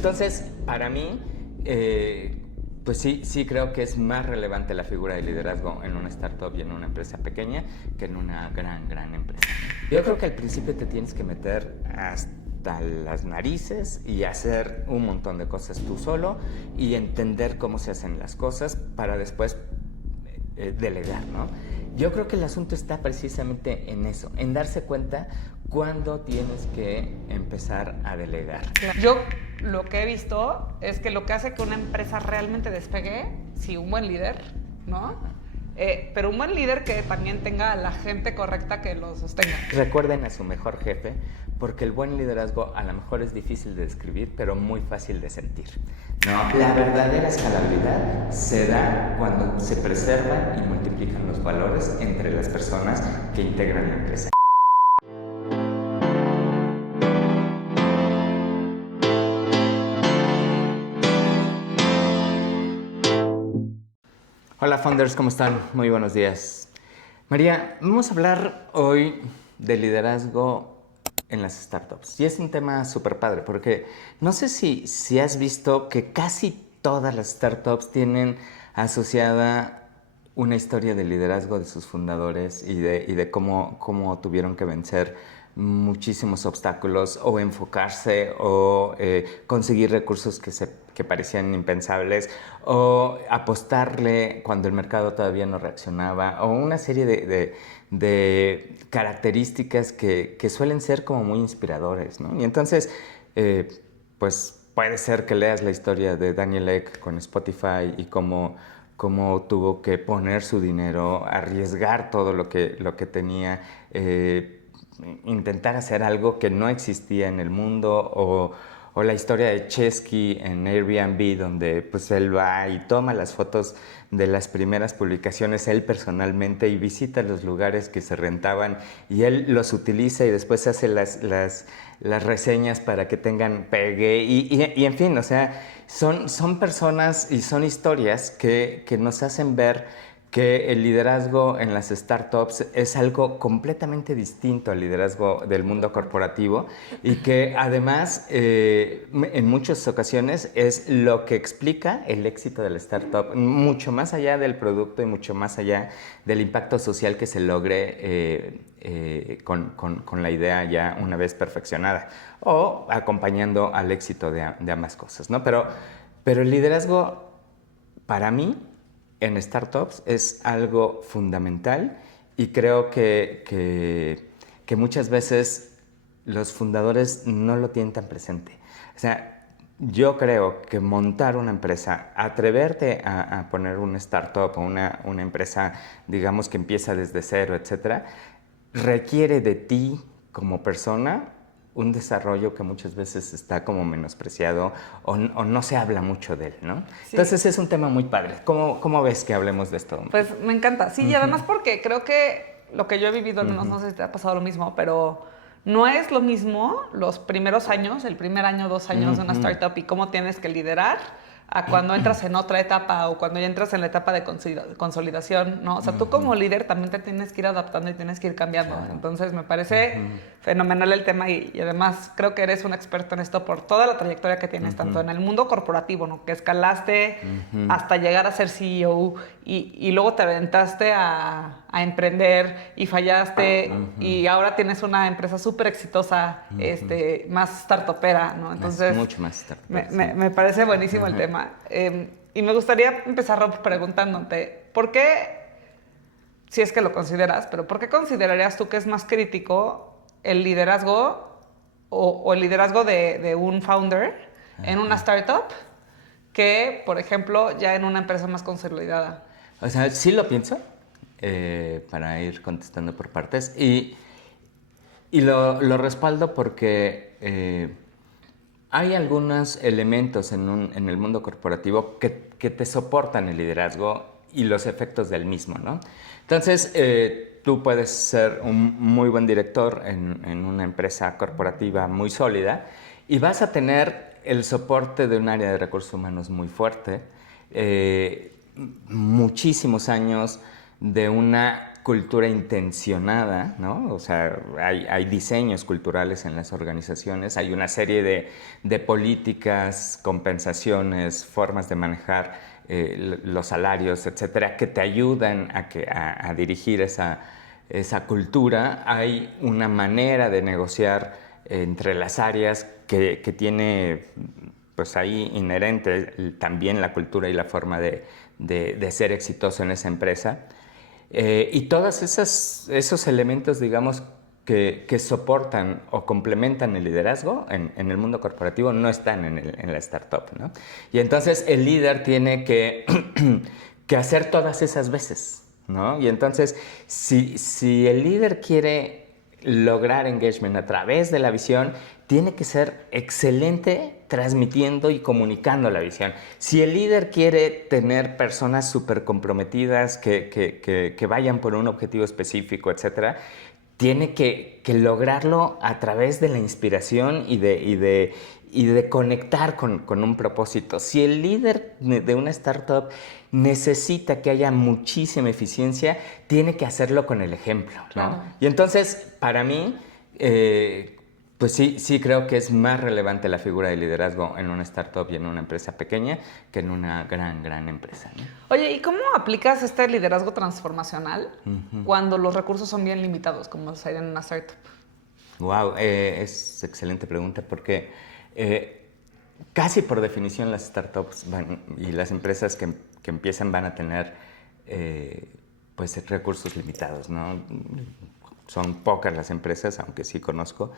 Entonces, para mí, pues sí creo que es más relevante la figura de liderazgo en una startup y en una empresa pequeña que en una gran empresa. Yo creo que al principio te tienes que meter hasta las narices y hacer un montón de cosas tú solo y entender cómo se hacen las cosas para después delegar, ¿no? Yo creo que el asunto está precisamente en eso, en darse cuenta cuándo tienes que empezar a delegar. Yo lo que he visto es que lo que hace que una empresa realmente despegue, sí, un buen líder, ¿no? Pero un buen líder que también tenga a la gente correcta que lo sostenga. Recuerden a su mejor jefe, porque el buen liderazgo a lo mejor es difícil de describir, pero muy fácil de sentir, ¿no? La verdadera escalabilidad se da cuando se preservan y multiplican los valores entre las personas que integran la empresa. Hola Founders, ¿cómo están? Muy buenos días. María, vamos a hablar hoy de liderazgo en las startups. Y es un tema súper padre, porque no sé si has visto que casi todas las startups tienen asociada una historia de liderazgo de sus fundadores y de cómo tuvieron que vencer muchísimos obstáculos o enfocarse o conseguir recursos que parecían impensables o apostarle cuando el mercado todavía no reaccionaba o una serie de características que suelen ser como muy inspiradores, ¿no? Y entonces, pues puede ser que leas la historia de Daniel Ek con Spotify y cómo tuvo que poner su dinero, arriesgar todo lo que tenía, intentar hacer algo que no existía en el mundo, o la historia de Chesky en Airbnb, donde pues él va y toma las fotos de las primeras publicaciones él personalmente y visita los lugares que se rentaban y él los utiliza y después hace las reseñas para que tengan pegue y en fin, o sea, son personas y son historias que nos hacen ver que el liderazgo en las startups es algo completamente distinto al liderazgo del mundo corporativo y que además en muchas ocasiones es lo que explica el éxito de la startup, mucho más allá del producto y mucho más allá del impacto social que se logre con la idea ya una vez perfeccionada o acompañando al éxito de ambas cosas, ¿no? Pero el liderazgo, para mí, en startups es algo fundamental y creo que muchas veces los fundadores no lo tienen tan presente. O sea, yo creo que montar una empresa, atreverte a poner una startup o una empresa, digamos, que empieza desde cero, etcétera, requiere de ti como persona un desarrollo que muchas veces está como menospreciado o no se habla mucho de él, ¿no? Sí. Entonces es un tema muy padre. ¿Cómo ves que hablemos de esto? Pues me encanta, sí, y además porque creo que lo que yo he vivido, al menos no sé si te ha pasado lo mismo, pero no es lo mismo los primeros años, el primer año, 2 años de una startup y cómo tienes que liderar a cuando entras en otra etapa o cuando ya entras en la etapa de consolidación, ¿no? O sea, tú como líder también te tienes que ir adaptando y tienes que ir cambiando. Claro. Entonces, me parece fenomenal el tema y además creo que eres un experto en esto por toda la trayectoria que tienes, tanto en el mundo corporativo, ¿no? Que escalaste hasta llegar a ser CEO y luego te aventaste a emprender y fallaste y ahora tienes una empresa súper exitosa, más startupera, ¿no? Entonces, mucho más startupera. Me parece buenísimo el tema. Y me gustaría empezar, Rob, preguntándote, ¿por qué, si es que lo consideras, pero por qué considerarías tú que es más crítico el liderazgo o el liderazgo de un founder en una startup que, por ejemplo, ya en una empresa más consolidada? O sea, sí lo pienso, para ir contestando por partes, y lo respaldo porque hay algunos elementos en el mundo corporativo que te soportan el liderazgo y los efectos del mismo, ¿no? Entonces, tú puedes ser un muy buen director en una empresa corporativa muy sólida y vas a tener el soporte de un área de recursos humanos muy fuerte, muchísimos años de una cultura intencionada, ¿no? O sea, hay diseños culturales en las organizaciones, hay una serie de políticas, compensaciones, formas de manejar los salarios, etcétera, que te ayudan a dirigir esa cultura. Hay una manera de negociar entre las áreas que tiene pues ahí inherente también la cultura y la forma de ser exitoso en esa empresa. Y todos esos elementos, digamos, que soportan o complementan el liderazgo en el mundo corporativo no están en la startup, ¿no? Y entonces el líder tiene que hacer todas esas veces, ¿no? Y entonces, si el líder quiere lograr engagement a través de la visión, tiene que ser excelente transmitiendo y comunicando la visión. Si el líder quiere tener personas súper comprometidas que vayan por un objetivo específico, etcétera, tiene que lograrlo a través de la inspiración y de conectar con un propósito. Si el líder de una startup necesita que haya muchísima eficiencia, tiene que hacerlo con el ejemplo, ¿no? Claro. Y entonces, para mí, pues sí creo que es más relevante la figura de liderazgo en una startup y en una empresa pequeña que en una gran empresa, ¿no? Oye, ¿y cómo aplicas este liderazgo transformacional cuando los recursos son bien limitados, como es en una startup? Wow, es excelente pregunta porque casi por definición las startups y las empresas que empiezan van a tener pues recursos limitados, ¿no? Son pocas las empresas, aunque sí conozco,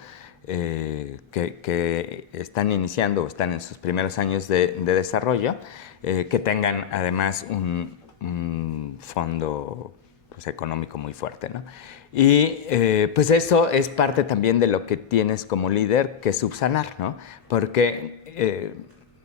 que están iniciando o están en sus primeros años de desarrollo, que tengan además un fondo pues, económico muy fuerte, ¿no? Y pues eso es parte también de lo que tienes como líder que subsanar, ¿no? Porque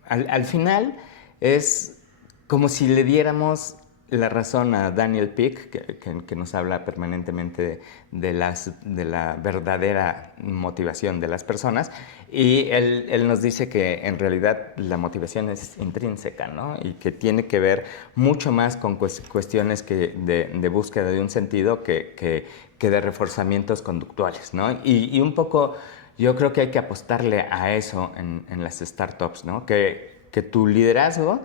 al final es como si le diéramos la razón a Daniel Pink, que nos habla permanentemente de la verdadera motivación de las personas, y él nos dice que en realidad la motivación es intrínseca, ¿no? Y que tiene que ver mucho más con cuestiones de búsqueda de un sentido que de reforzamientos conductuales, ¿no? Y un poco yo creo que hay que apostarle a eso en las startups, ¿no? Que tu liderazgo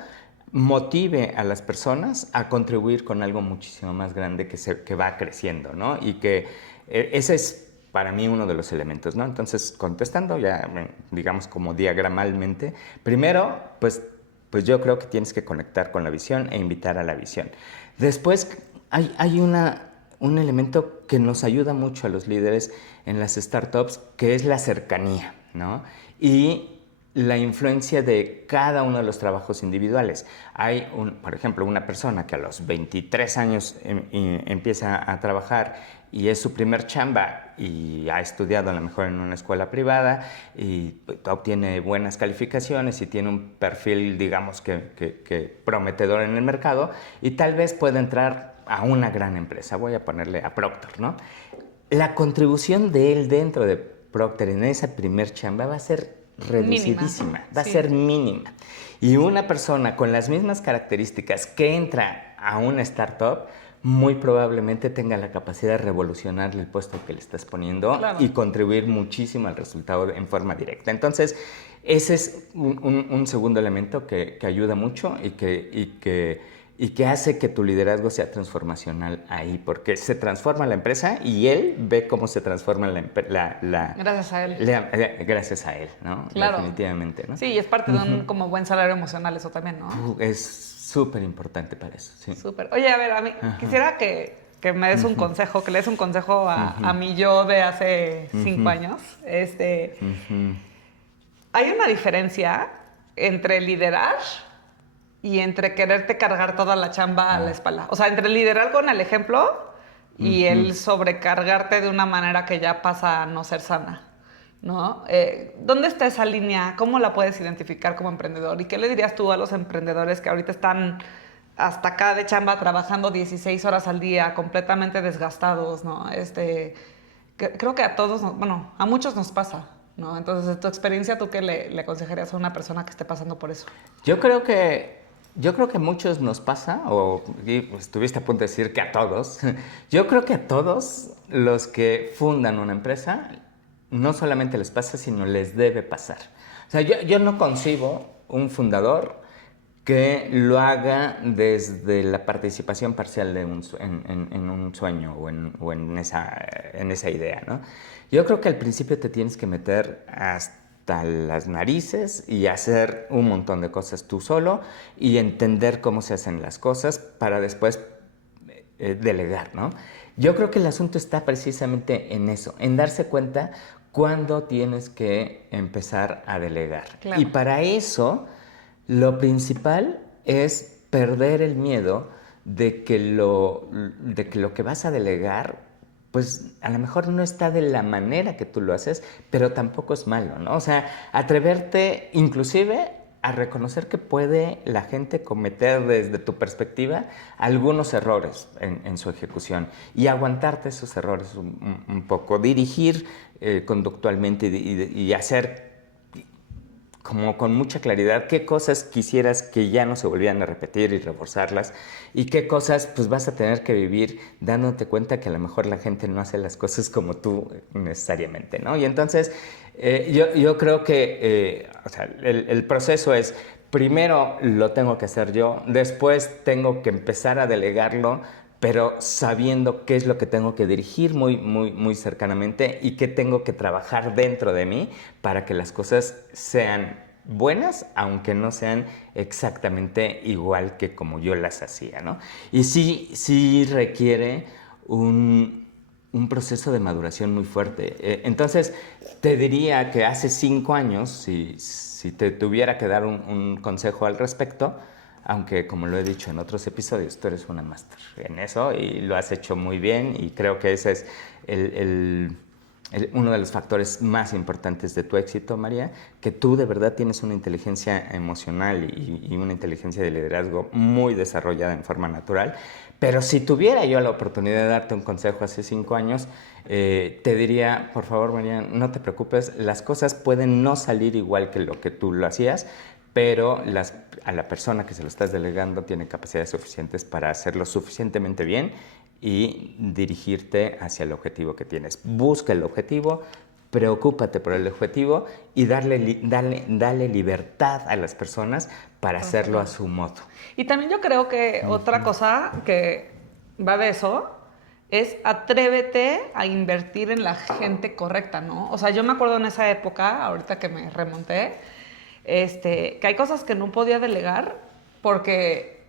motive a las personas a contribuir con algo muchísimo más grande que va creciendo, ¿no? Y que ese es para mí uno de los elementos, ¿no? Entonces, contestando ya, digamos, como diagramalmente, primero, pues yo creo que tienes que conectar con la visión e invitar a la visión. Después, hay un elemento que nos ayuda mucho a los líderes en las startups, que es la cercanía, ¿no? Y la influencia de cada uno de los trabajos individuales. Hay, por ejemplo, una persona que a los 23 años empieza a trabajar y es su primer chamba y ha estudiado a lo mejor en una escuela privada y obtiene buenas calificaciones y tiene un perfil, digamos, que prometedor en el mercado y tal vez pueda entrar a una gran empresa. Voy a ponerle a Procter, ¿no? La contribución de él dentro de Procter en esa primer chamba va a ser reducidísima, Mínima. va a ser mínima. Y una persona con las mismas características que entra a una startup muy probablemente tenga la capacidad de revolucionar el puesto que le estás poniendo y contribuir muchísimo al resultado en forma directa. Entonces, ese es un segundo elemento que ayuda mucho y que hace que tu liderazgo sea transformacional ahí, porque se transforma la empresa y él ve cómo se transforma Gracias a él. Gracias a él, ¿no? Claro. Definitivamente, ¿no? Sí, y es parte de un como buen salario emocional eso también, ¿no? Es súper importante para eso, sí. Súper. Oye, a ver, a mí quisiera que me des un consejo, que le des un consejo a mi yo de hace 5 años. Hay una diferencia entre liderar y entre quererte cargar toda la chamba a la espalda. O sea, entre liderar con el ejemplo y el sobrecargarte de una manera que ya pasa a no ser sana, ¿no? ¿Dónde está esa línea? ¿Cómo la puedes identificar como emprendedor? ¿Y qué le dirías tú a los emprendedores que ahorita están hasta acá de chamba trabajando 16 horas al día, completamente desgastados, ¿no? Creo que a todos, bueno, a muchos nos pasa, ¿no? Entonces, tu experiencia, ¿tú qué le aconsejarías a una persona que esté pasando por eso? Yo creo que Yo creo que a muchos nos pasa, y estuviste a punto de decir que a todos. Yo creo que a todos los que fundan una empresa, no solamente les pasa, sino les debe pasar. O sea, yo no concibo un fundador que lo haga desde la participación parcial de en un sueño o en esa idea, ¿no? Yo creo que al principio te tienes que meter hasta las narices y hacer un montón de cosas tú solo y entender cómo se hacen las cosas para después delegar, ¿no? Yo creo que el asunto está precisamente en eso, en darse cuenta cuándo tienes que empezar a delegar. Claro. Y para eso, lo principal es perder el miedo de que lo que vas a delegar, pues a lo mejor no está de la manera que tú lo haces, pero tampoco es malo, ¿no? O sea, atreverte inclusive a reconocer que puede la gente cometer desde tu perspectiva algunos errores en su ejecución y aguantarte esos errores un poco, dirigir conductualmente y hacer como con mucha claridad qué cosas quisieras que ya no se volvieran a repetir y reforzarlas y qué cosas pues vas a tener que vivir dándote cuenta que a lo mejor la gente no hace las cosas como tú necesariamente, ¿no? Y entonces yo creo que o sea, el proceso es primero lo tengo que hacer yo, después tengo que empezar a delegarlo, pero sabiendo qué es lo que tengo que dirigir muy cercanamente y qué tengo que trabajar dentro de mí para que las cosas sean buenas, aunque no sean exactamente igual que como yo las hacía, ¿no? Y sí requiere un proceso de maduración muy fuerte. Entonces, te diría que hace 5 años, si te tuviera que dar un consejo al respecto, aunque como lo he dicho en otros episodios, tú eres una máster en eso y lo has hecho muy bien y creo que ese es uno de los factores más importantes de tu éxito, María, que tú de verdad tienes una inteligencia emocional y una inteligencia de liderazgo muy desarrollada en forma natural. Pero si tuviera yo la oportunidad de darte un consejo hace 5 años, te diría, por favor, María, no te preocupes, las cosas pueden no salir igual que lo que tú lo hacías, pero a la persona que se lo estás delegando tiene capacidades suficientes para hacerlo suficientemente bien y dirigirte hacia el objetivo que tienes. Busca el objetivo, preocúpate por el objetivo y dale libertad a las personas para hacerlo a su modo. Y también yo creo que otra cosa que va de eso es atrévete a invertir en la gente correcta, ¿no? O sea, yo me acuerdo en esa época, ahorita que me remonté, que hay cosas que no podía delegar porque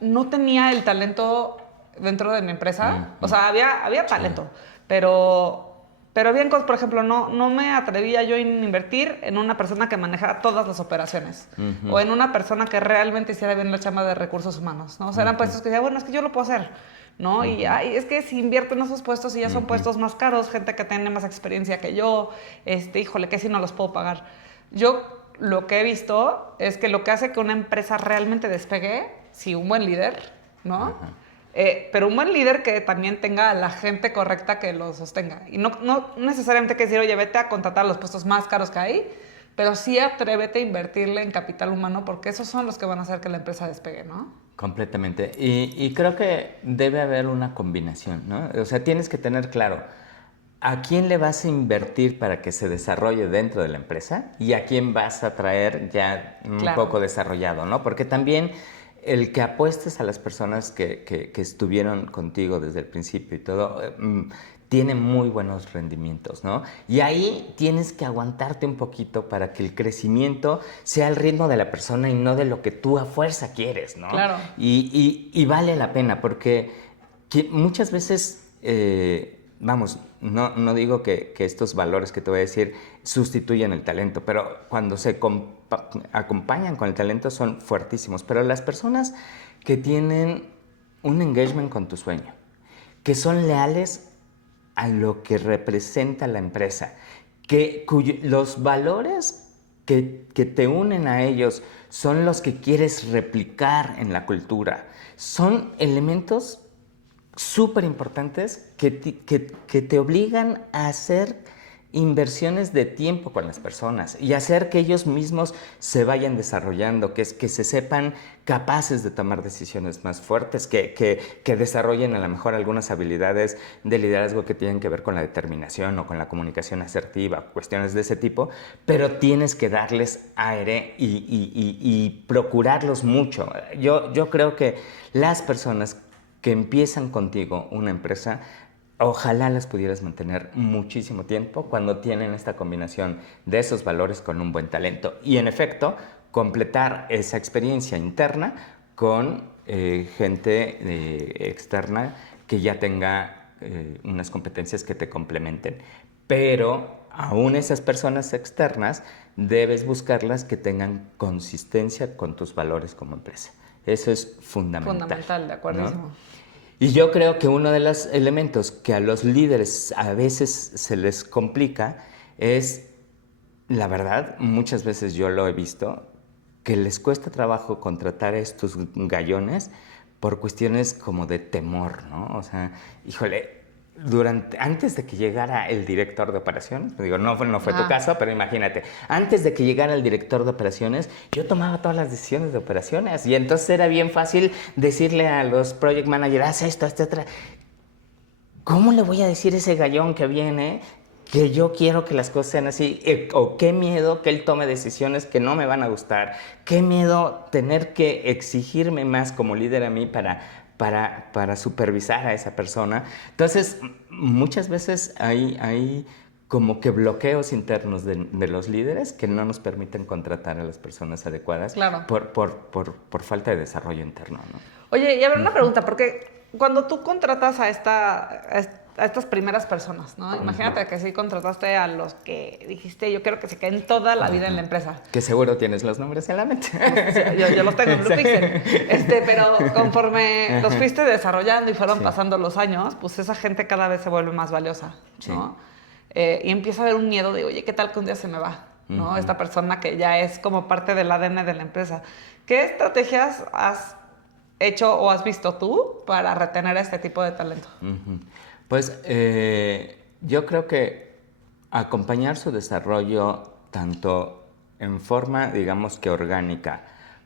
no tenía el talento dentro de mi empresa. O sea, había talento, pero había cosas, por ejemplo, no me atrevía yo a invertir en una persona que manejara todas las operaciones o en una persona que realmente hiciera bien la chamba de recursos humanos, ¿no? O sea, eran puestos que decía, bueno, es que yo lo puedo hacer, ¿no? Y es que si invierto en esos puestos y ya son puestos más caros, gente que tiene más experiencia que yo, híjole, que si no los puedo pagar. Yo lo que he visto es que lo que hace que una empresa realmente despegue, sí, un buen líder, ¿no? Pero un buen líder que también tenga a la gente correcta que lo sostenga. Y no necesariamente que decir, oye, vete a contratar los puestos más caros que hay, pero sí atrévete a invertirle en capital humano porque esos son los que van a hacer que la empresa despegue, ¿no? Completamente. Y creo que debe haber una combinación, ¿no? O sea, tienes que tener claro a quién le vas a invertir para que se desarrolle dentro de la empresa y a quién vas a traer ya un poco desarrollado, ¿no? Porque también el que apuestes a las personas que estuvieron contigo desde el principio y todo, tiene muy buenos rendimientos, ¿no? Y ahí tienes que aguantarte un poquito para que el crecimiento sea al ritmo de la persona y no de lo que tú a fuerza quieres, ¿no? Claro. Y vale la pena porque muchas veces, vamos, no digo que estos valores que te voy a decir sustituyen el talento, pero cuando se acompañan con el talento son fuertísimos. Pero las personas que tienen un engagement con tu sueño, que son leales a lo que representa la empresa, los valores que te unen a ellos son los que quieres replicar en la cultura, son elementos súper importantes que te obligan a hacer inversiones de tiempo con las personas y hacer que ellos mismos se vayan desarrollando, que se sepan capaces de tomar decisiones más fuertes, que desarrollen a lo mejor algunas habilidades de liderazgo que tienen que ver con la determinación o con la comunicación asertiva, cuestiones de ese tipo, pero tienes que darles aire y procurarlos mucho. Yo creo que las personas que empiezan contigo una empresa, ojalá las pudieras mantener muchísimo tiempo cuando tienen esta combinación de esos valores con un buen talento. Y en efecto, completar esa experiencia interna con gente externa que ya tenga unas competencias que te complementen. Pero aún esas personas externas debes buscarlas que tengan consistencia con tus valores como empresa. Eso es fundamental. Fundamental, de acuerdo. ¿No? Y yo creo que uno de los elementos que a los líderes a veces se les complica es, la verdad, muchas veces yo lo he visto, que les cuesta trabajo contratar a estos gallones por cuestiones como de temor, ¿no? O sea, híjole, antes de que llegara el director de operaciones, digo, no fue tu caso, pero imagínate, antes de que llegara el director de operaciones, yo tomaba todas las decisiones de operaciones y entonces era bien fácil decirle a los project managers, haz esto, etcétera. ¿Cómo le voy a decir a ese gallón que viene que yo quiero que las cosas sean así? O qué miedo que él tome decisiones que no me van a gustar, qué miedo tener que exigirme más como líder a mí para supervisar a esa persona. Entonces, muchas veces hay como que bloqueos internos de los líderes que no nos permiten contratar a las personas adecuadas, claro, por falta de desarrollo interno, ¿no? Oye, y a ver, una pregunta, porque cuando tú contratas a estas primeras personas, ¿no? Imagínate que sí contrataste a los que dijiste, yo quiero que se queden toda la vida en la empresa. Que seguro tienes los nombres en la mente. Sí, yo los tengo en Blue Pixel. Pero conforme los fuiste desarrollando y fueron pasando los años, pues esa gente cada vez se vuelve más valiosa, ¿no? Y empieza a haber un miedo de, oye, ¿qué tal que un día se me va? ¿No? Esta persona que ya es como parte del ADN de la empresa. ¿Qué estrategias has hecho o has visto tú para retener a este tipo de talento? Pues yo creo que acompañar su desarrollo tanto en forma, digamos que orgánica,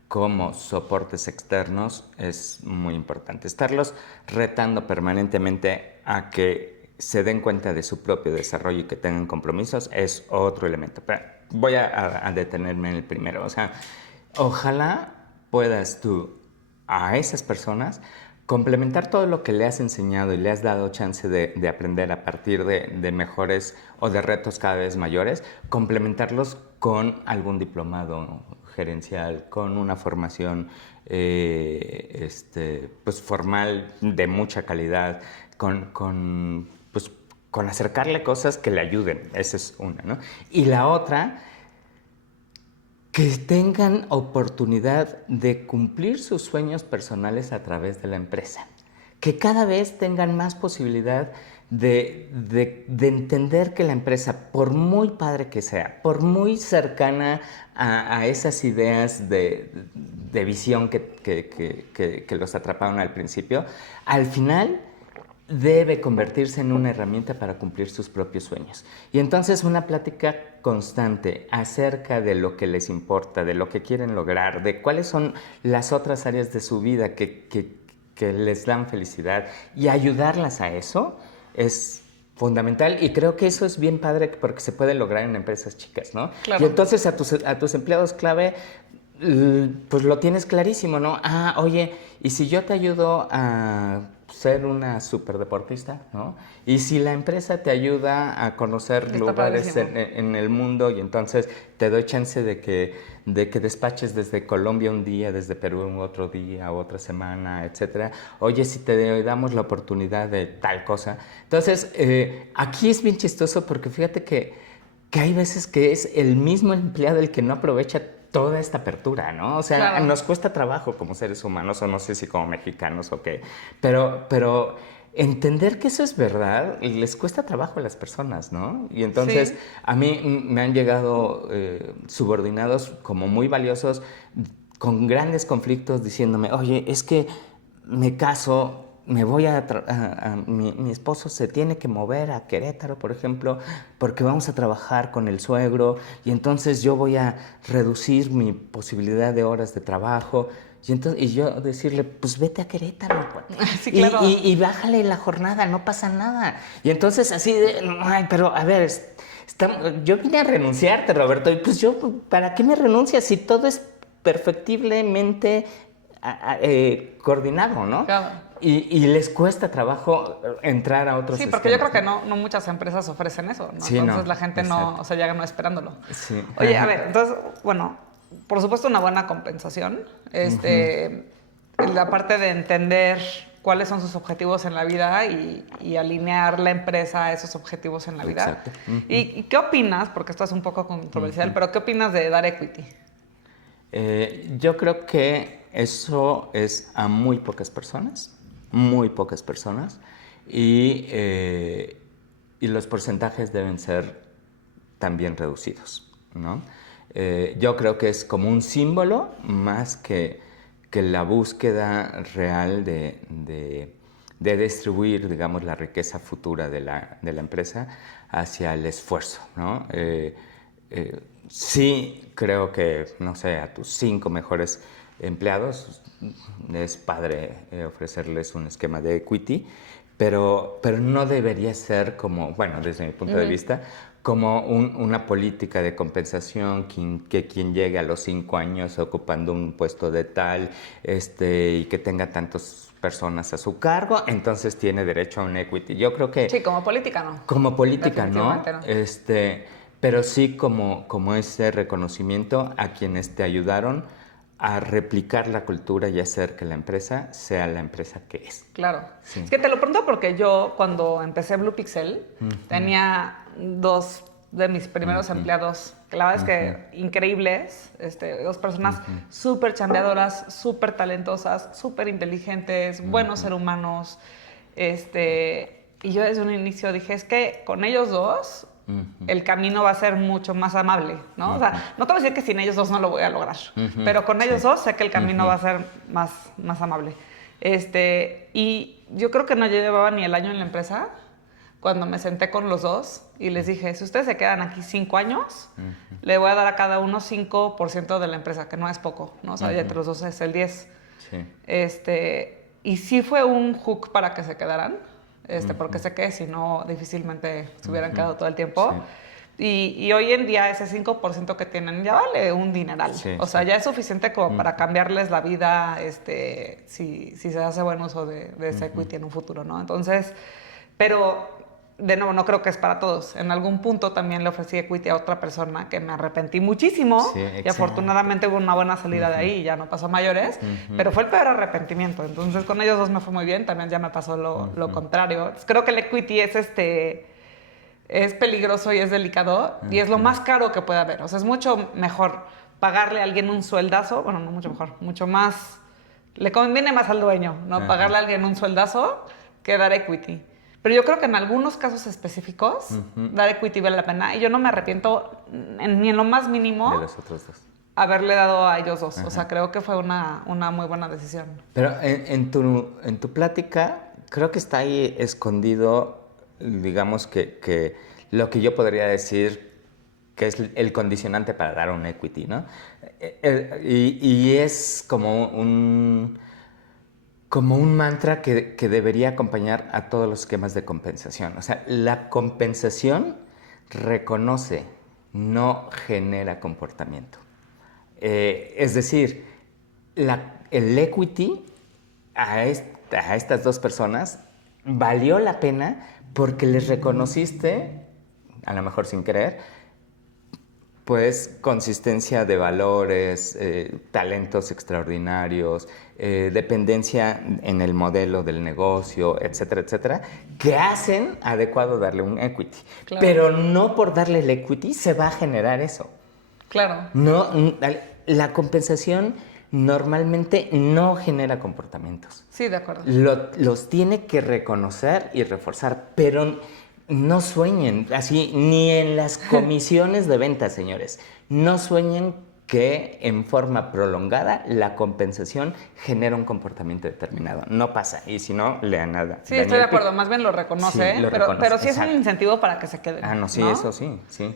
como soportes externos es muy importante. Estarlos retando permanentemente a que se den cuenta de su propio desarrollo y que tengan compromisos es otro elemento. Pero voy a detenerme en el primero. O sea, ojalá puedas tú a esas personas complementar todo lo que le has enseñado y le has dado chance de aprender a partir de mejores o de retos cada vez mayores, complementarlos con algún diplomado gerencial, con una formación pues formal de mucha calidad, con acercarle cosas que le ayuden. Esa es una, ¿no? Y la otra, que tengan oportunidad de cumplir sus sueños personales a través de la empresa. Que cada vez tengan más posibilidad de entender que la empresa, por muy padre que sea, por muy cercana a esas ideas de visión que los atraparon al principio, al final debe convertirse en una herramienta para cumplir sus propios sueños. Y entonces una plática constante acerca de lo que les importa, de lo que quieren lograr, de cuáles son las otras áreas de su vida que les dan felicidad y ayudarlas a eso es fundamental, y creo que eso es bien padre porque se puede lograr en empresas chicas, ¿no? Claro. Y entonces a tus empleados clave pues lo tienes clarísimo, ¿no? Oye, ¿y si yo te ayudo a ser una superdeportista, ¿no? Y si la empresa te ayuda a conocer lugares en el mundo y entonces te doy chance de que despaches desde Colombia un día, desde Perú otro día, otra semana, etcétera. Oye, si te damos la oportunidad de tal cosa. Entonces, aquí es bien chistoso porque fíjate que hay veces que es el mismo empleado el que no aprovecha toda esta apertura, ¿no? O sea, claro, nos cuesta trabajo como seres humanos, o no sé si como mexicanos o qué, pero entender que eso es verdad les cuesta trabajo a las personas, ¿no? Y entonces sí, a mí me han llegado subordinados como muy valiosos con grandes conflictos diciéndome, oye, es que me caso me voy mi esposo se tiene que mover a Querétaro, por ejemplo, porque vamos a trabajar con el suegro y entonces yo voy a reducir mi posibilidad de horas de trabajo. Y yo decirle, pues vete a Querétaro. Sí, claro. Y bájale la jornada, no pasa nada. Y entonces así de, ay, pero a ver, yo vine a renunciarte, Roberto. Y pues yo, ¿para qué me renuncias si todo es perfectiblemente coordinado, ¿no? Claro. Y les cuesta trabajo entrar a otros Sí, porque yo creo esquemas, que no muchas empresas ofrecen eso, ¿no? Sí, entonces no, la gente exacto. no, o sea, llega no esperándolo. Sí. Oye, a ver, entonces, bueno, por supuesto una buena compensación. La parte de entender cuáles son sus objetivos en la vida y alinear la empresa a esos objetivos en la vida. Exacto. ¿Y qué opinas? Porque esto es un poco controversial, pero ¿qué opinas de dar equity? Yo creo que eso es a muy pocas personas, y, y los porcentajes deben ser también reducidos, ¿no? Yo creo que es como un símbolo más que la búsqueda real de distribuir, digamos, la riqueza futura de la empresa hacia el esfuerzo, ¿no? Sí creo que, no sé, a tus 5 mejores empleados es padre ofrecerles un esquema de equity, pero no debería ser como, bueno, desde mi punto de vista, como una política de compensación que quien llegue a los 5 años ocupando un puesto de tal y que tenga tantas personas a su cargo, entonces tiene derecho a un equity. Yo creo que... Sí, como política no. Como política, ¿no? Definitivamente no. Pero sí como ese reconocimiento a quienes te ayudaron a replicar la cultura y hacer que la empresa sea la empresa que es. Claro. Sí. Es que te lo pregunto porque yo cuando empecé Blue Pixel tenía 2 de mis primeros empleados, que la verdad es que increíbles, 2 personas súper chambeadoras, súper talentosas, súper inteligentes, buenos seres humanos. Y yo desde un inicio dije, es que con ellos 2 el camino va a ser mucho más amable, ¿no? O sea, no te voy a decir que sin ellos 2 no lo voy a lograr, pero con ellos 2 sé que el camino va a ser más amable. Y yo creo que no llevaba ni el año en la empresa cuando me senté con los 2 y les dije, si ustedes se quedan aquí 5 años, le voy a dar a cada uno 5% de la empresa, que no es poco, ¿no? O sea, ya entre los 2 es el 10. Sí. Y sí fue un hook para que se quedaran. Porque sé que si no, difícilmente se hubieran quedado todo el tiempo. Sí. Y hoy en día ese 5% que tienen ya vale un dineral. Sí, o sea, ya es suficiente como para cambiarles la vida si se hace buen uso de ese equity en un futuro, ¿no? Entonces, pero de nuevo, no creo que es para todos. En algún punto también le ofrecí equity a otra persona que me arrepentí muchísimo y afortunadamente hubo una buena salida de ahí y ya no pasó a mayores, pero fue el peor arrepentimiento. Entonces con ellos 2 me fue muy bien, también ya me pasó lo contrario. Entonces, creo que el equity es peligroso y es delicado y es lo más caro que puede haber. O sea, es mucho mejor pagarle a alguien un sueldazo, bueno, no mucho mejor, mucho más, le conviene más al dueño, ¿no? Pagarle a alguien un sueldazo que dar equity. Pero yo creo que en algunos casos específicos dar equity vale la pena y yo no me arrepiento ni en lo más mínimo de los otros 2. Haberle dado a ellos 2. O sea, creo que fue una muy buena decisión. Pero en tu plática creo que está ahí escondido, digamos que lo que yo podría decir que es el condicionante para dar un equity, ¿no? Y es como un mantra que debería acompañar a todos los esquemas de compensación. O sea, la compensación reconoce, no genera comportamiento. Es decir, el equity a estas 2 personas valió la pena porque les reconociste, a lo mejor sin querer, pues consistencia de valores, talentos extraordinarios, dependencia en el modelo del negocio, etcétera, etcétera, que hacen adecuado darle un equity. Claro. Pero no por darle el equity se va a generar eso. Claro. No, la compensación normalmente no genera comportamientos. Sí, de acuerdo. Los tiene que reconocer y reforzar, pero no sueñen, así, ni en las comisiones de venta, señores. No sueñen que en forma prolongada la compensación genera un comportamiento determinado. No pasa, y si no, lea nada. Sí, estoy de acuerdo, más bien lo reconoce, Sí, lo pero, reconoce, pero sí es un exacto. incentivo para que se queden. Ah, no, sí, ¿no? eso sí, sí.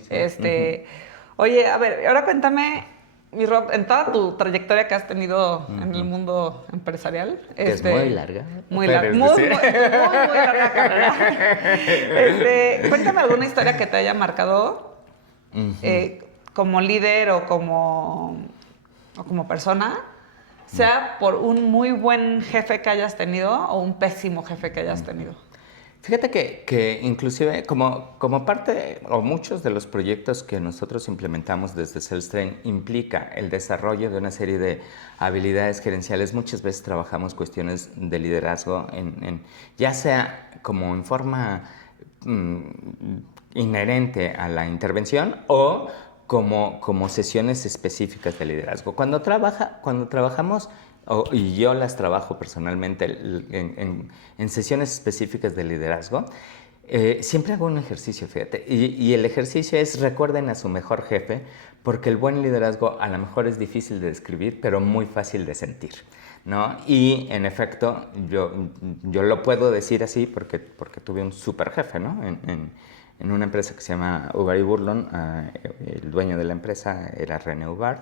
Oye, a ver, ahora cuéntame, mi Rob, en toda tu trayectoria que has tenido en el mundo empresarial. Que es muy larga. Muy larga, muy larga carrera. Cuéntame alguna historia que te haya marcado como líder o como persona, sea por un muy buen jefe que hayas tenido o un pésimo jefe que hayas tenido. Fíjate que inclusive como parte o muchos de los proyectos que nosotros implementamos desde Cellstrain implica el desarrollo de una serie de habilidades gerenciales. Muchas veces trabajamos cuestiones de liderazgo ya sea como en forma inherente a la intervención o como sesiones específicas de liderazgo. Cuando trabajamos y yo las trabajo personalmente en sesiones específicas de liderazgo, siempre hago un ejercicio, fíjate, y el ejercicio es recuerden a su mejor jefe, porque el buen liderazgo a lo mejor es difícil de describir, pero muy fácil de sentir, ¿no? Y en efecto, yo lo puedo decir así porque tuve un super jefe, ¿no? En una empresa que se llama Hubbard y Burlon, el dueño de la empresa era René Hubbard,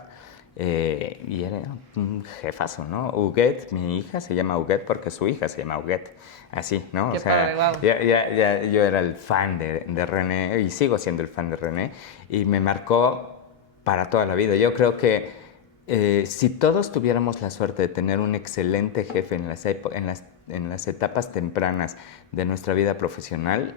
y era un jefazo, ¿no? Huguet, mi hija se llama Huguet porque su hija se llama Huguet, así, ¿no? Qué O sea, padre, wow. yo era el fan de René y sigo siendo el fan de René y me marcó para toda la vida. Yo creo que si todos tuviéramos la suerte de tener un excelente jefe en las etapas tempranas de nuestra vida profesional,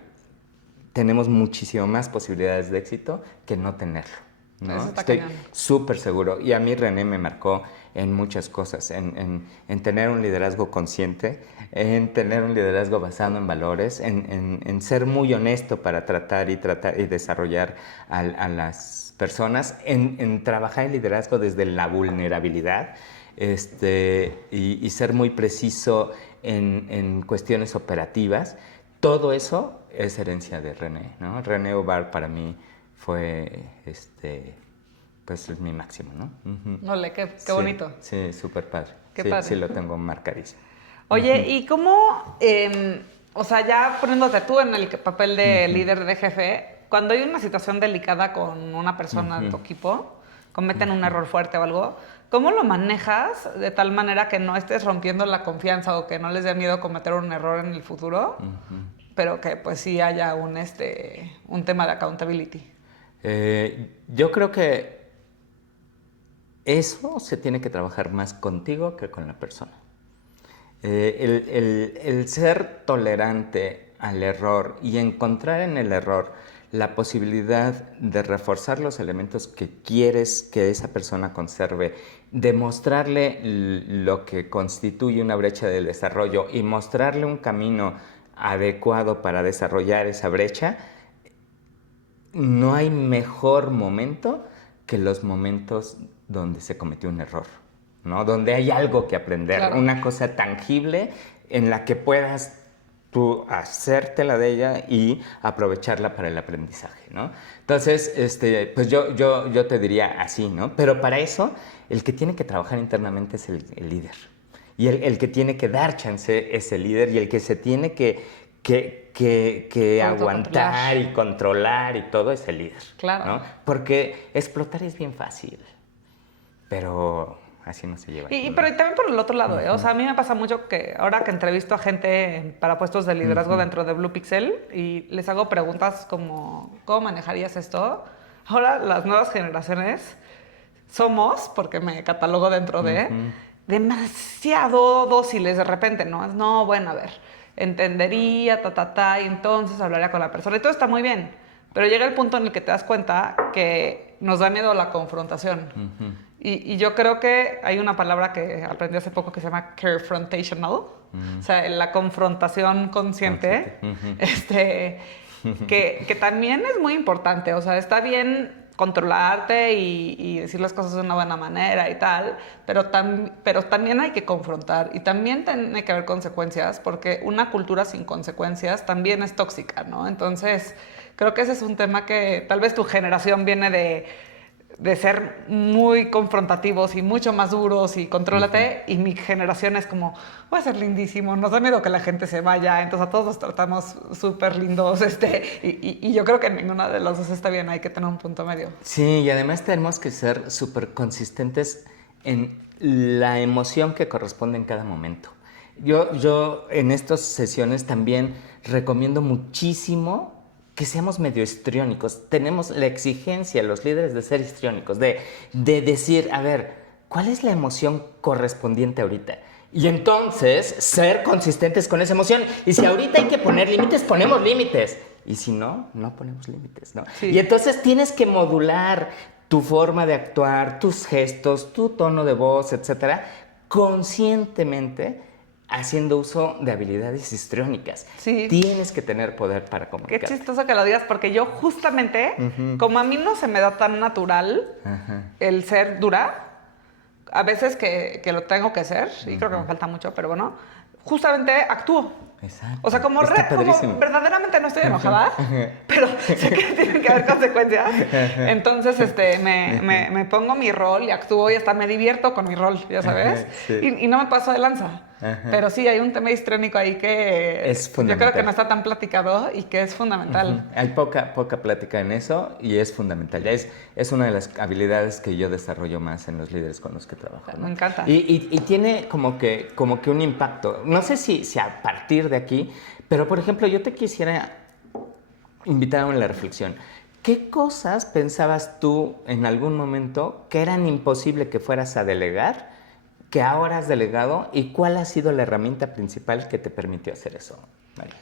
tenemos muchísimo más posibilidades de éxito que no tenerlo, ¿no? Eso está Estoy cañón. súper seguro. Y a mí René me marcó en muchas cosas, en tener un liderazgo consciente, en tener un liderazgo basado en valores, en ser muy honesto para tratar y desarrollar a las personas, en trabajar el liderazgo desde la vulnerabilidad, y ser muy preciso en cuestiones operativas. Todo eso es herencia de René, ¿no? René Hubbard para mí fue, pues es mi máximo, ¿no? Ole, qué Sí, bonito. Sí, súper padre. Qué Sí, padre. sí lo tengo marcadísimo. Oye, ¿y cómo, o sea, ya poniéndote tú en el papel de líder de jefe, cuando hay una situación delicada con una persona de tu equipo, cometen un error fuerte o algo, ¿cómo lo manejas de tal manera que no estés rompiendo la confianza o que no les dé miedo cometer un error en el futuro, pero que pues sí haya un tema de accountability? Yo creo que eso se tiene que trabajar más contigo que con la persona. El ser tolerante al error y encontrar en el error la posibilidad de reforzar los elementos que quieres que esa persona conserve, demostrarle lo que constituye una brecha del desarrollo y mostrarle un camino adecuado para desarrollar esa brecha, no hay mejor momento que los momentos donde se cometió un error, ¿no? Donde hay algo que aprender, Claro. una cosa tangible en la que puedas tú hacértela de ella y aprovecharla para el aprendizaje, ¿no? Entonces, pues yo te diría así, ¿no? Pero para eso, el que tiene que trabajar internamente es el líder. Y el que tiene que dar chance es el líder y el que se tiene que aguantar y controlar y todo es el líder. Claro. ¿no? Porque explotar es bien fácil, pero así no se lleva. Pero también por el otro lado, o sea, a mí me pasa mucho que ahora que entrevisto a gente para puestos de liderazgo dentro de Blue Pixel y les hago preguntas como, ¿cómo manejarías esto? Ahora las nuevas generaciones somos, porque me catalogo dentro de, demasiado dóciles de repente, ¿no? No, bueno, a ver, entendería, y entonces hablaría con la persona y todo está muy bien, pero llega el punto en el que te das cuenta que nos da miedo la confrontación. Y yo creo que hay una palabra que aprendí hace poco que se llama carefrontational, o sea, la confrontación consciente, que también es muy importante. O sea, está bien controlarte y decir las cosas de una buena manera y tal, pero también hay que confrontar y también tiene que haber consecuencias, porque una cultura sin consecuencias también es tóxica, ¿no? Entonces, creo que ese es un tema que tal vez tu generación viene de ser muy confrontativos y mucho más duros y contrólate, y mi generación es como, voy a ser lindísimo, nos da miedo que la gente se vaya, entonces a todos los tratamos súper lindos, y yo creo que ninguno de los dos está bien, hay que tener un punto medio. Sí, y además tenemos que ser súper consistentes en la emoción que corresponde en cada momento. Yo en estas sesiones también recomiendo muchísimo que seamos medio histriónicos. Tenemos la exigencia, los líderes, de ser histriónicos, de decir, a ver, ¿cuál es la emoción correspondiente ahorita? Y entonces ser consistentes con esa emoción. Y si ahorita hay que poner límites, ponemos límites. Y si no, no ponemos límites, ¿no? Sí. Y entonces tienes que modular tu forma de actuar, tus gestos, tu tono de voz, etcétera, conscientemente, haciendo uso de habilidades histriónicas. Sí. Tienes que tener poder para Qué comunicar. chistoso que lo digas, porque yo justamente, como a mí no se me da tan natural el ser dura, a veces que lo tengo que ser, y creo que me falta mucho, pero bueno, justamente actúo. Exacto. O sea, como verdaderamente no estoy enojada, pero sé que tienen que haber consecuencias. Entonces, me pongo mi rol y actúo y hasta me divierto con mi rol, ya sabes. Sí. Y no me paso de lanza. Pero sí, hay un tema histriónico ahí que es yo fundamental. creo que no está tan platicado y que es fundamental. Hay poca plática en eso y es fundamental. Ya es una de las habilidades que yo desarrollo más en los líderes con los que trabajo, ¿no? Me encanta. Y tiene como que un impacto. No sé si a partir de aquí, pero por ejemplo, yo te quisiera invitar a una reflexión. ¿Qué cosas pensabas tú en algún momento que eran imposible que fueras a delegar, que ahora has delegado, y cuál ha sido la herramienta principal que te permitió hacer eso, María?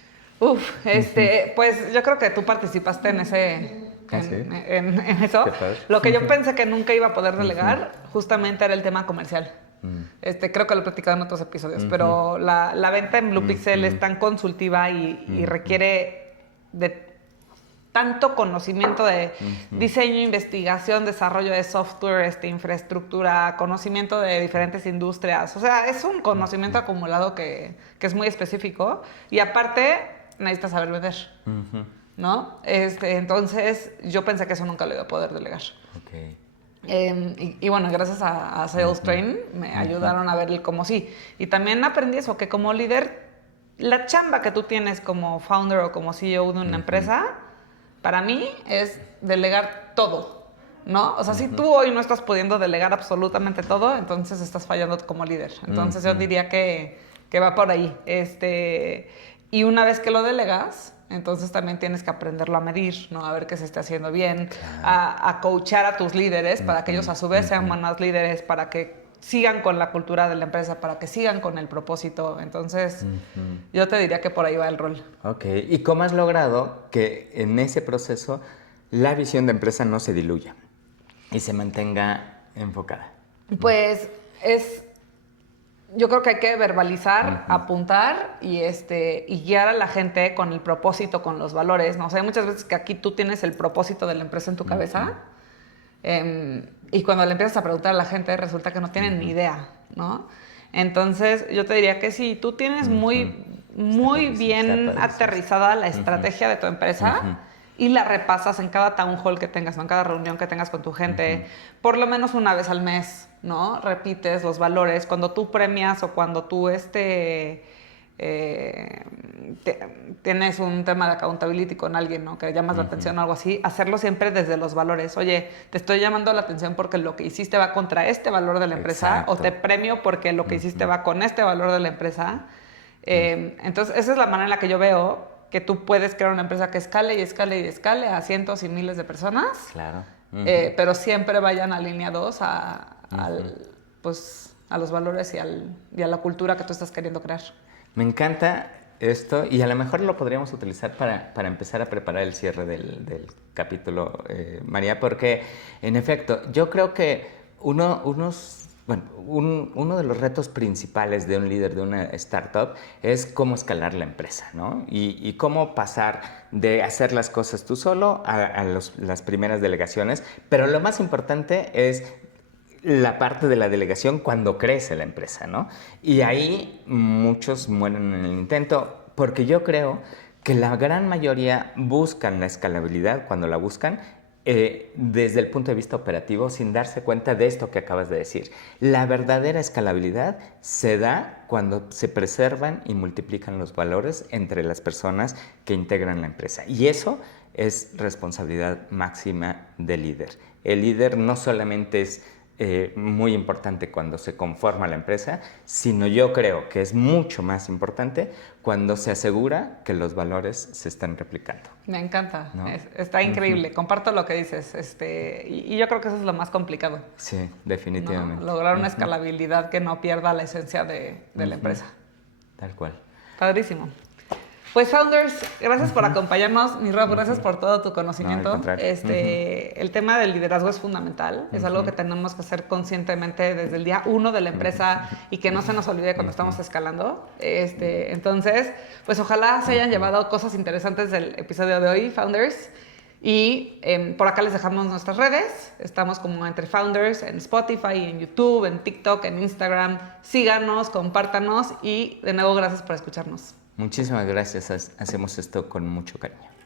Pues yo creo que tú participaste en ese... ¿Ah, sí? en eso. Lo que yo pensé que nunca iba a poder delegar justamente era el tema comercial. Creo que lo he platicado en otros episodios, pero la venta en Blue Pixel es tan consultiva y requiere de tanto conocimiento de diseño, investigación, desarrollo de software, infraestructura, conocimiento de diferentes industrias. O sea, es un conocimiento acumulado que es muy específico, y aparte necesitas saber vender, ¿no? Entonces yo pensé que eso nunca lo iba a poder delegar. Okay. Y bueno, gracias a Sales Train me ayudaron a ver el cómo sí. Y también aprendí eso, que como líder, la chamba que tú tienes como founder o como CEO de una empresa, para mí es delegar todo, ¿no? O sea, si tú hoy no estás pudiendo delegar absolutamente todo, entonces estás fallando como líder. Entonces yo diría que va por ahí. Y una vez que lo delegas, entonces también tienes que aprenderlo a medir, ¿no? A ver que se esté haciendo bien, a coachar a tus líderes para que ellos a su vez sean buenos líderes, para que sigan con la cultura de la empresa, para que sigan con el propósito. Entonces, yo te diría que por ahí va el rol. Ok. ¿Y cómo has logrado que en ese proceso la visión de empresa no se diluya y se mantenga enfocada? Pues yo creo que hay que verbalizar, apuntar y guiar a la gente con el propósito, con los valores, ¿no? O sea, hay muchas veces que aquí tú tienes el propósito de la empresa en tu cabeza, y cuando le empiezas a preguntar a la gente resulta que no tienen ni idea, ¿no? Entonces yo te diría que si tú tienes muy bien aterrizada la estrategia de tu empresa y la repasas en cada town hall que tengas, ¿no? En cada reunión que tengas con tu gente, por lo menos una vez al mes, ¿no? Repites los valores. Cuando tú premias o cuando tú tienes un tema de accountability con alguien, ¿no? Que llamas la atención o algo así, hacerlo siempre desde los valores. Oye, te estoy llamando la atención porque lo que hiciste va contra este valor de la empresa. Exacto. O te premio porque lo que hiciste va con este valor de la empresa. Entonces, esa es la manera en la que yo veo que tú puedes crear una empresa que escale y escale y escale a cientos y miles de personas. Claro. Pero siempre vayan alineados a los valores y a la cultura que tú estás queriendo crear. Me encanta esto, y a lo mejor lo podríamos utilizar para empezar a preparar el cierre del capítulo, María, porque en efecto, yo creo que uno de los retos principales de un líder de una startup es cómo escalar la empresa, ¿no? Y cómo pasar de hacer las cosas tú solo a las primeras delegaciones, pero lo más importante es la parte de la delegación cuando crece la empresa, ¿no? Y ahí muchos mueren en el intento, porque yo creo que la gran mayoría buscan la escalabilidad cuando la buscan desde el punto de vista operativo sin darse cuenta de esto que acabas de decir. La verdadera escalabilidad se da cuando se preservan y multiplican los valores entre las personas que integran la empresa. Y eso es responsabilidad máxima del líder. El líder no solamente es muy importante cuando se conforma la empresa, sino yo creo que es mucho más importante cuando se asegura que los valores se están replicando. Me encanta, ¿No? Está increíble, comparto lo que dices, y yo creo que eso es lo más complicado. Sí, definitivamente. ¿No? Lograr una escalabilidad que no pierda la esencia de la empresa. Tal cual. Padrísimo. Pues Founders, gracias por acompañarnos. Mi Rob, gracias por todo tu conocimiento. No, al contrario. El tema del liderazgo es fundamental. Es algo que tenemos que hacer conscientemente desde el día 1 de la empresa y que no se nos olvide cuando estamos escalando. Entonces, pues ojalá se hayan llevado cosas interesantes del episodio de hoy, Founders. Y por acá les dejamos nuestras redes. Estamos como Entre Founders en Spotify, en YouTube, en TikTok, en Instagram. Síganos, compártanos y de nuevo gracias por escucharnos. Muchísimas gracias. Hacemos esto con mucho cariño.